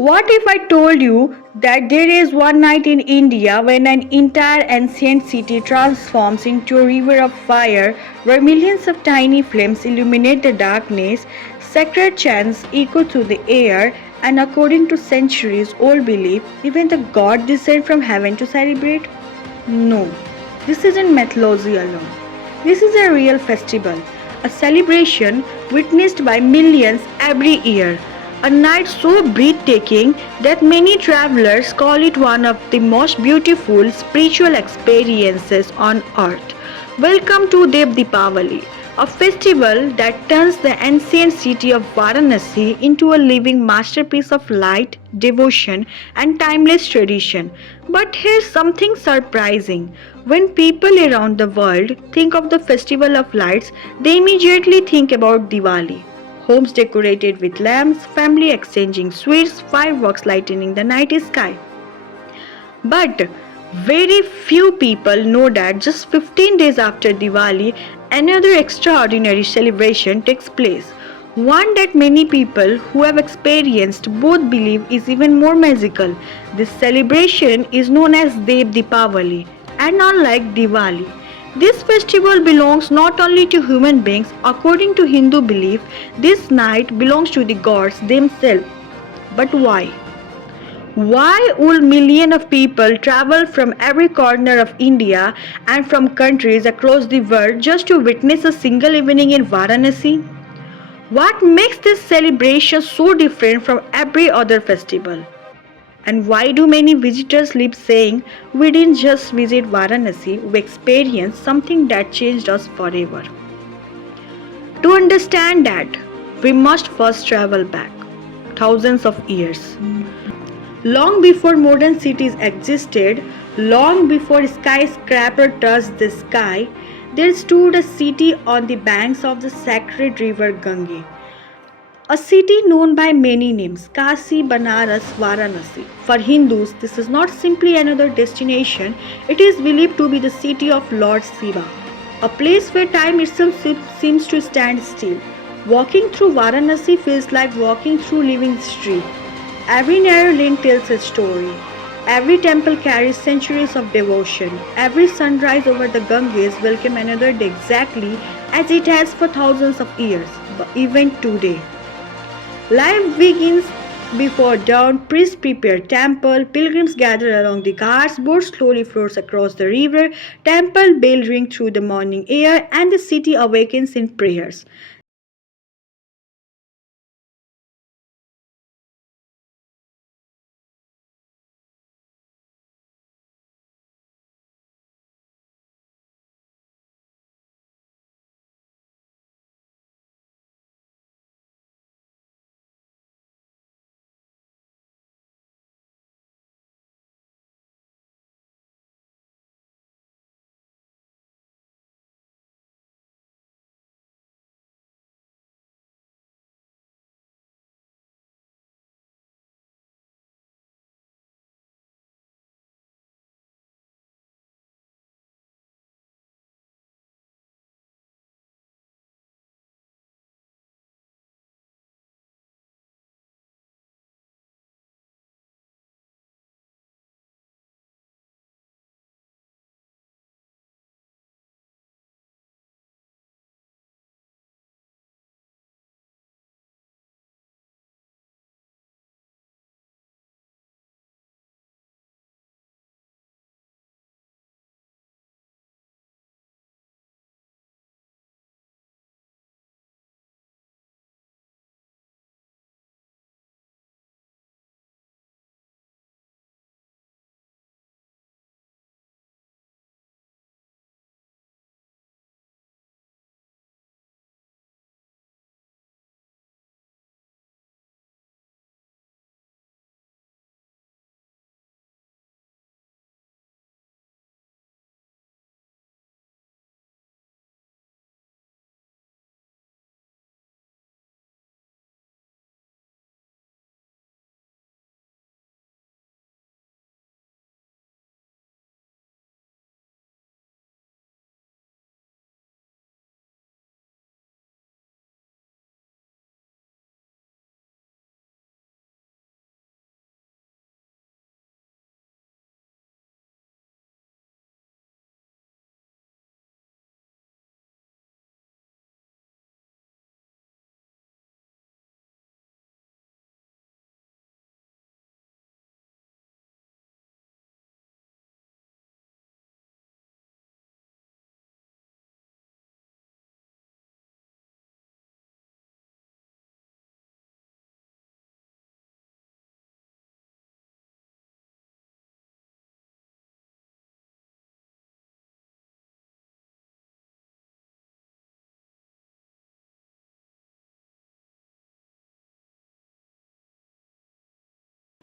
What if I told you that there is one night in India when an entire ancient city transforms into a river of fire where millions of tiny flames illuminate the darkness, sacred chants echo through the air, and according to centuries old belief, even the gods descend from heaven to celebrate? No, this isn't mythology alone. This is a real festival, a celebration witnessed by millions every year. A night so breathtaking that many travelers call it one of the most beautiful spiritual experiences on earth. Welcome to Dev Deepawali, a festival that turns the ancient city of Varanasi into a living masterpiece of light, devotion, and timeless tradition. But here's something surprising. When people around the world think of the Festival of Lights, they immediately think about Diwali. Homes decorated with lamps, family exchanging sweets, fireworks lightening the night sky. But very few people know that just 15 days after Diwali, another extraordinary celebration takes place. One that many people who have experienced both believe is even more magical. This celebration is known as Dev Deepawali, and unlike Diwali, this festival belongs not only to human beings. According to Hindu belief, this night belongs to the gods themselves. But why? Why would millions of people travel from every corner of India and from countries across the world just to witness a single evening in Varanasi? What makes this celebration so different from every other festival? And why do many visitors leave saying, we didn't just visit Varanasi, we experienced something that changed us forever? To understand that, we must first travel back thousands of years. Long before modern cities existed, long before skyscraper touched the sky, there stood a city on the banks of the sacred river Gange. A city known by many names, Kashi, Banaras, Varanasi. For Hindus, this is not simply another destination, it is believed to be the city of Lord Shiva, a place where time itself seems to stand still. Walking through Varanasi feels like walking through living history. Every narrow lane tells a story. Every temple carries centuries of devotion. Every sunrise over the Ganges welcomes another day exactly as it has for thousands of years. But even today, life begins before dawn, priests prepare temple, pilgrims gather along the ghats, boat slowly floats across the river, temple bell ring through the morning air, and the city awakens in prayers.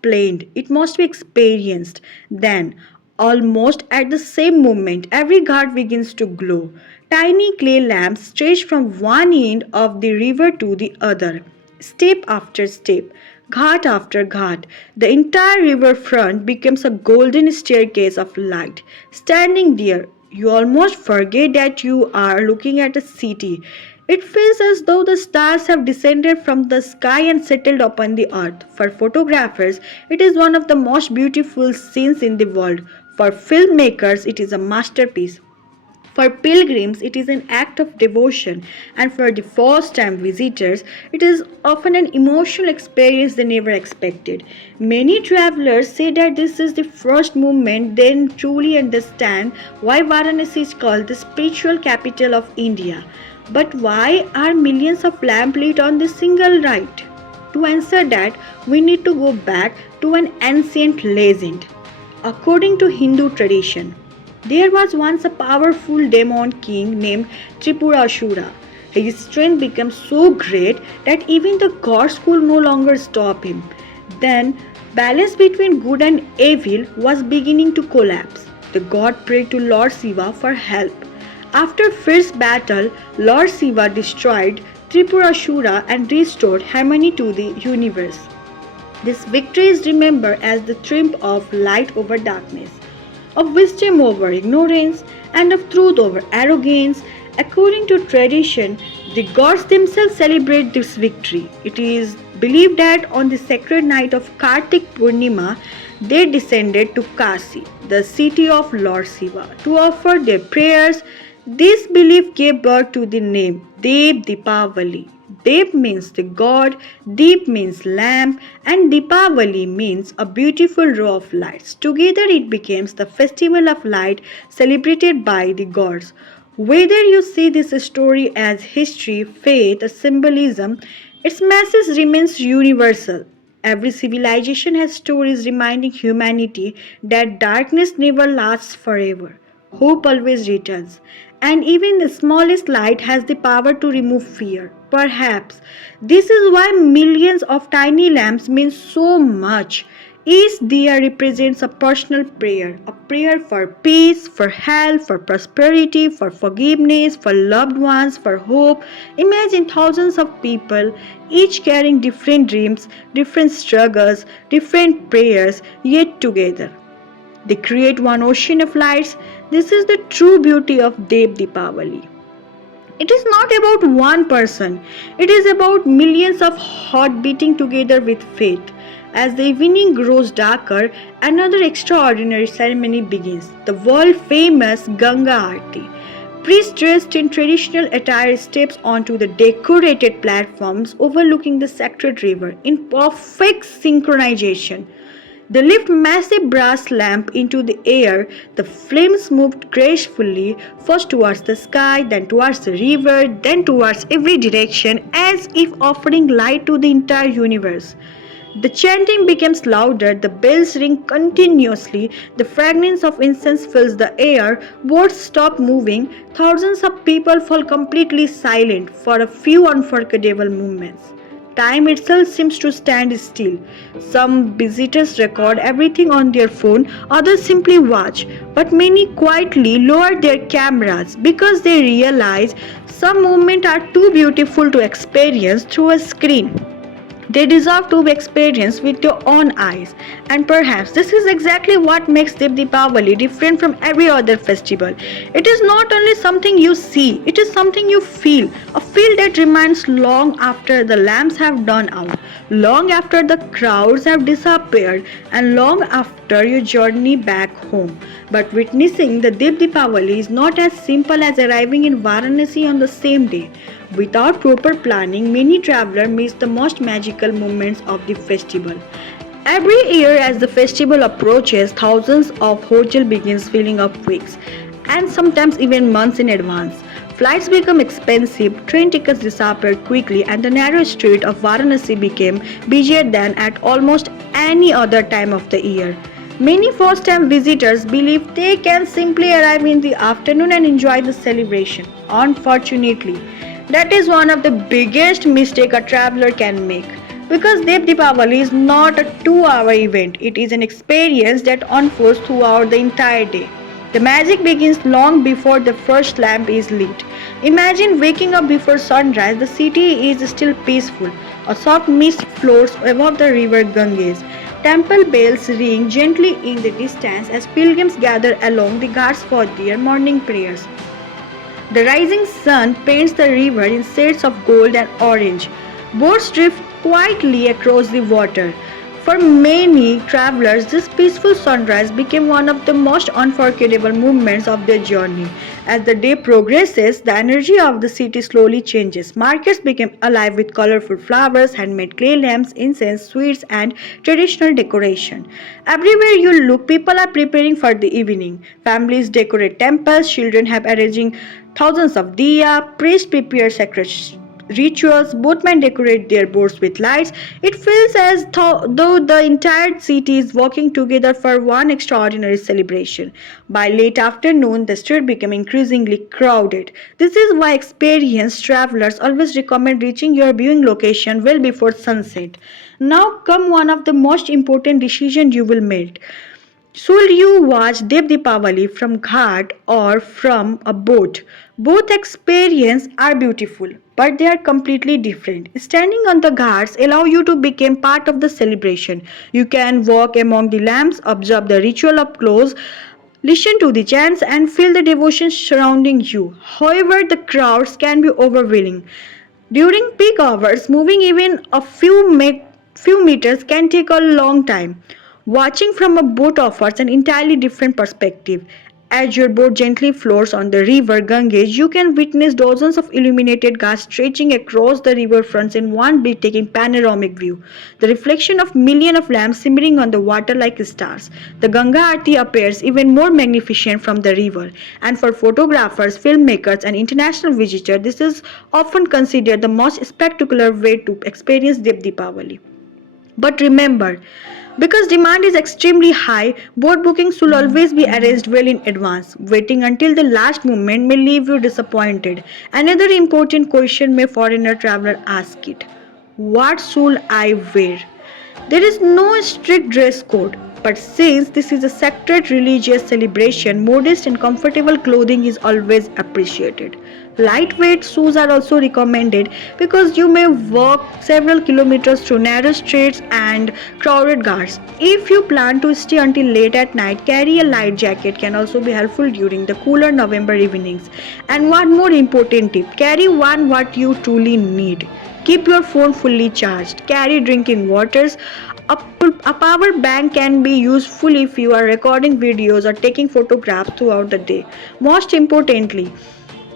explained, it must be experienced. Then, almost at the same moment, every ghat begins to glow. Tiny clay lamps stretch from one end of the river to the other. Step after step, ghat after ghat, the entire riverfront becomes a golden staircase of light. Standing there, you almost forget that you are looking at a city. It feels as though the stars have descended from the sky and settled upon the earth. For photographers, it is one of the most beautiful scenes in the world. For filmmakers, it is a masterpiece. For pilgrims, it is an act of devotion, and for the first time visitors, it is often an emotional experience they never expected. Many travelers say that this is the first moment they truly understand why Varanasi is called the spiritual capital of India. But why are millions of lamps lit on this single night? To answer that, we need to go back to an ancient legend. According to Hindu tradition, there was once a powerful demon king named Tripurasura. His strength became so great that even the gods could no longer stop him. Then, balance between good and evil was beginning to collapse. The god prayed to Lord Shiva for help. After fierce battle, Lord Shiva destroyed Tripurasura and restored harmony to the universe. This victory is remembered as the triumph of light over darkness, of wisdom over ignorance, and of truth over arrogance. According to tradition, the gods themselves celebrate this victory. It is believed that on the sacred night of Kartik Purnima, they descended to Kasi, the city of Lord Shiva, to offer their prayers. This belief gave birth to the name Dev Deepawali. Dev means the god, Deep means lamp, and Deepawali means a beautiful row of lights. Together it becomes the festival of light celebrated by the gods. Whether you see this story as history, faith, or symbolism, its message remains universal. Every civilization has stories reminding humanity that darkness never lasts forever. Hope always returns, and even the smallest light has the power to remove fear. Perhaps this is why millions of tiny lamps mean so much. Each diya represents a personal a prayer for peace, for health, for prosperity, for forgiveness, for loved ones, for hope. Imagine thousands of people, each carrying different dreams, different struggles, different prayers, yet together. They create one ocean of lights. This is the true beauty of Dev Deepawali. It is not about one person. It is about millions of hearts beating together with faith. As the evening grows darker, another extraordinary ceremony begins. The world-famous Ganga Aarti. Priests dressed in traditional attire steps onto the decorated platforms overlooking the sacred river in perfect synchronization. They lift massive brass lamp into the air. The flames moved gracefully, first towards the sky, then towards the river, then towards every direction, as if offering light to the entire universe. The chanting becomes louder, the bells ring continuously, the fragrance of incense fills the air, boats stop moving, thousands of people fall completely silent for a few unforgettable moments. Time itself seems to stand still. Some visitors record everything on their phone, others simply watch, but many quietly lower their cameras because they realize some moments are too beautiful to experience through a screen. They deserve to be experienced with your own eyes, and perhaps this is exactly what makes Deepawali different from every other festival. It is not only something you see, it is something you feel, a feel that remains long after the lamps have gone out, long after the crowds have disappeared, and long after your journey back home. But witnessing the Deepawali is not as simple as arriving in Varanasi on the same day. Without proper planning, many travelers miss the most magical moments of the festival. Every year as the festival approaches, thousands of hotels begin filling up weeks and sometimes even months in advance. Flights become expensive, train tickets disappear quickly, and the narrow street of Varanasi became busier than at almost any other time of the year. Many first-time visitors believe they can simply arrive in the afternoon and enjoy the celebration. Unfortunately, that is one of the biggest mistakes a traveler can make. Because Dev Deepawali is not a 2 hour event, it is an experience that unfolds throughout the entire day. The magic begins long before the first lamp is lit. Imagine waking up before sunrise, the city is still peaceful. A soft mist floats above the river Ganges. Temple bells ring gently in the distance as pilgrims gather along the ghats for their morning prayers. The rising sun paints the river in shades of gold and orange. Boats drift quietly across the water. For many travelers, this peaceful sunrise became one of the most unforgettable moments of their journey. As the day progresses, the energy of the city slowly changes. Markets become alive with colorful flowers, handmade clay lamps, incense, sweets, and traditional decoration. Everywhere you look, people are preparing for the evening. Families decorate temples, children have arranging thousands of diya, priests prepare sacred rituals, boatmen decorate their boats with lights. It feels as though the entire city is working together for one extraordinary celebration. By late afternoon, the street became increasingly crowded. This is why experienced travelers always recommend reaching your viewing location well before sunset. Now come one of the most important decisions you will make. Should you watch Dev Deepawali from Ghat or from a boat? Both experiences are beautiful, but they are completely different. Standing on the ghats allow you to become part of the celebration. You can walk among the lamps, observe the ritual up close, listen to the chants and feel the devotion surrounding you. However, the crowds can be overwhelming. During peak hours, moving even a few meters can take a long time. Watching from a boat offers an entirely different perspective. As your boat gently floats on the river Ganges, you can witness dozens of illuminated ghats stretching across the riverfronts in one breathtaking panoramic view. The reflection of millions of lamps simmering on the water like stars. The Ganga Aarti appears even more magnificent from the river, and for photographers, filmmakers, and international visitors, this is often considered the most spectacular way to experience Dev Deepawali. But remember, because demand is extremely high, board bookings should always be arranged well in advance. Waiting until the last moment may leave you disappointed. Another important question may foreigner traveler ask it. What should I wear? There is no strict dress code, but since this is a sacred religious celebration, modest and comfortable clothing is always appreciated. Lightweight shoes are also recommended because you may walk several kilometers through narrow streets and crowded guards. If you plan to stay until late at night, carry a light jacket can also be helpful during the cooler November evenings. And one more important tip, carry one what you truly need. Keep your phone fully charged. Carry drinking waters. A power bank can be useful if you are recording videos or taking photographs throughout the day. Most importantly,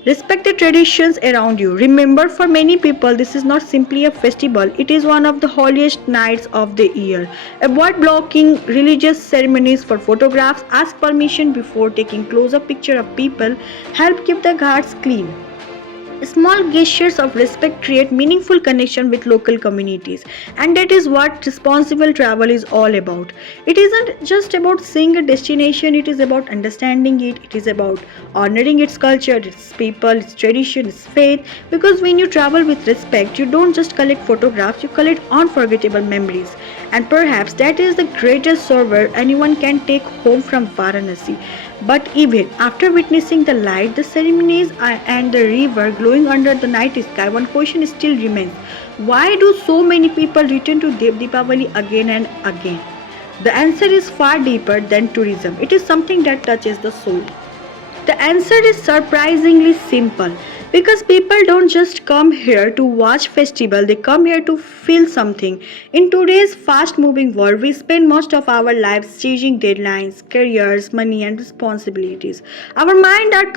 respect the traditions around you. Remember, for many people, this is not simply a festival, it is one of the holiest nights of the year. Avoid blocking religious ceremonies for photographs. Ask permission before taking close up picture of people. Help keep the ghats clean. Small gestures of respect create meaningful connection with local communities, and that is what responsible travel is all about. It isn't just about seeing a destination, it is about understanding it. It is about honoring its culture, its people, its tradition, its faith, because when you travel with respect, you don't just collect photographs, you collect unforgettable memories. And perhaps that is the greatest savor anyone can take home from Varanasi. But even after witnessing the light, the ceremonies, and the river glowing under the night sky, one question still remains. Why do so many people return to Dev Deepawali again and again? The answer is far deeper than tourism. It is something that touches the soul. The answer is surprisingly simple, because people don't just come here to watch festival, they come here to feel something. In today's fast moving world, we spend most of our lives chasing deadlines, careers, money and responsibilities. Our minds are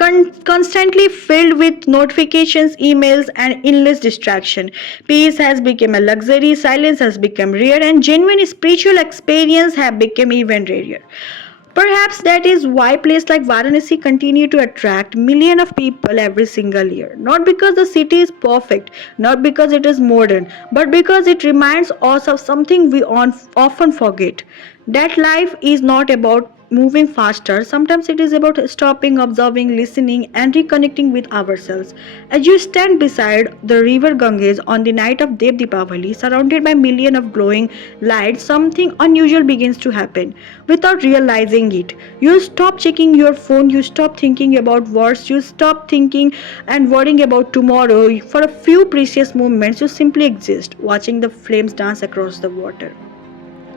constantly filled with notifications, emails and endless distraction. Peace has become a luxury, silence has become rare, and genuine spiritual experience have become even rarer. Perhaps that is why places like Varanasi continue to attract millions of people every single year. Not because the city is perfect, not because it is modern, but because it reminds us of something we often forget. That life is not about moving faster. Sometimes it is about stopping, observing, listening, and reconnecting with ourselves. As you stand beside the river Ganges on the night of Dev Deepawali, surrounded by millions of glowing lights, something unusual begins to happen. Without realizing it, you stop checking your phone, you stop thinking about wars, you stop thinking and worrying about tomorrow. For a few precious moments, you simply exist, watching the flames dance across the water,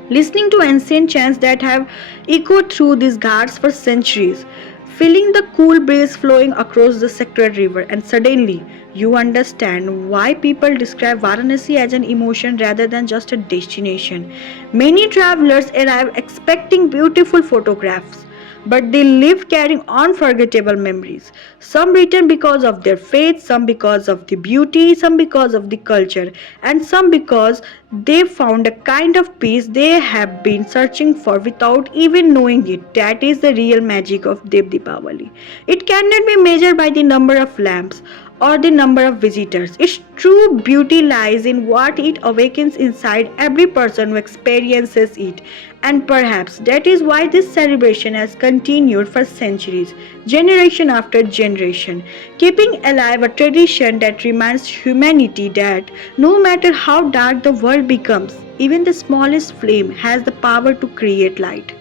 listening to ancient chants that have echoed through these ghats for centuries, feeling the cool breeze flowing across the sacred river, and suddenly you understand why people describe Varanasi as an emotion rather than just a destination. Many travelers arrive expecting beautiful photographs, but they live carrying unforgettable memories. Some return because of their faith, some because of the beauty, some because of the culture, and some because they found a kind of peace they have been searching for without even knowing it. That is the real magic of Dev Deepawali. It cannot be measured by the number of lamps or the number of visitors. Its true beauty lies in what it awakens inside every person who experiences it. And perhaps that is why this celebration has continued for centuries, generation after generation, keeping alive a tradition that reminds humanity that no matter how dark the world becomes, even the smallest flame has the power to create light.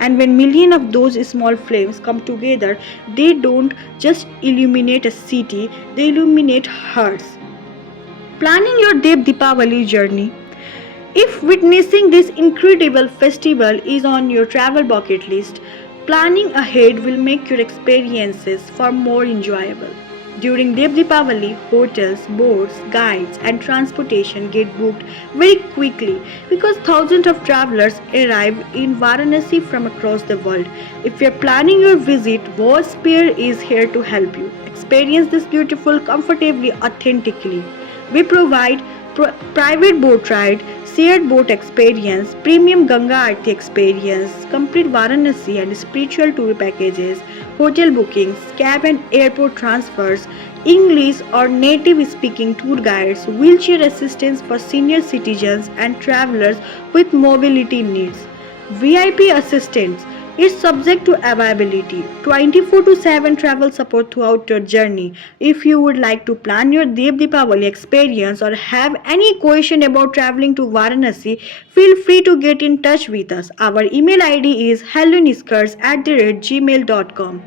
And when millions of those small flames come together, they don't just illuminate a city, they illuminate hearts. Planning your Dev Deepawali journey. If witnessing this incredible festival is on your travel bucket list, planning ahead will make your experiences far more enjoyable. During Dev Deepawali, hotels, boats, guides, and transportation get booked very quickly because thousands of travelers arrive in Varanasi from across the world. If you're planning your visit, VoySphere is here to help you experience this beautiful, comfortably, authentically. We provide private boat ride, shared boat experience, premium Ganga Aarti experience, complete Varanasi and spiritual tour packages, hotel bookings, cab and airport transfers, English or native speaking tour guides, wheelchair assistance for senior citizens and travelers with mobility needs, VIP assistance is subject to availability, 24 to 7 travel support throughout your journey. If you would like to plan your Dev Deepawali experience or have any question about traveling to Varanasi, feel free to get in touch with us. Our email ID is hellonishkarsh@gmail.com.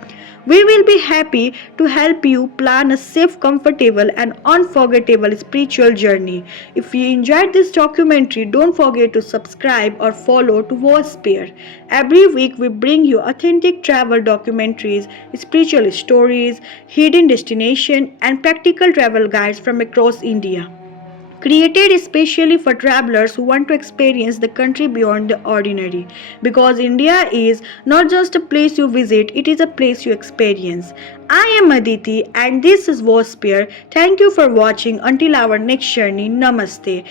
We will be happy to help you plan a safe, comfortable, and unforgettable spiritual journey. If you enjoyed this documentary, don't forget to subscribe or follow to VoySphere. Every week, we bring you authentic travel documentaries, spiritual stories, hidden destinations, and practical travel guides from across India, created especially for travelers who want to experience the country beyond the ordinary. Because India is not just a place you visit, it is a place you experience. I am Aditi and this is VoySphere. Thank you for watching. Until our next journey, Namaste.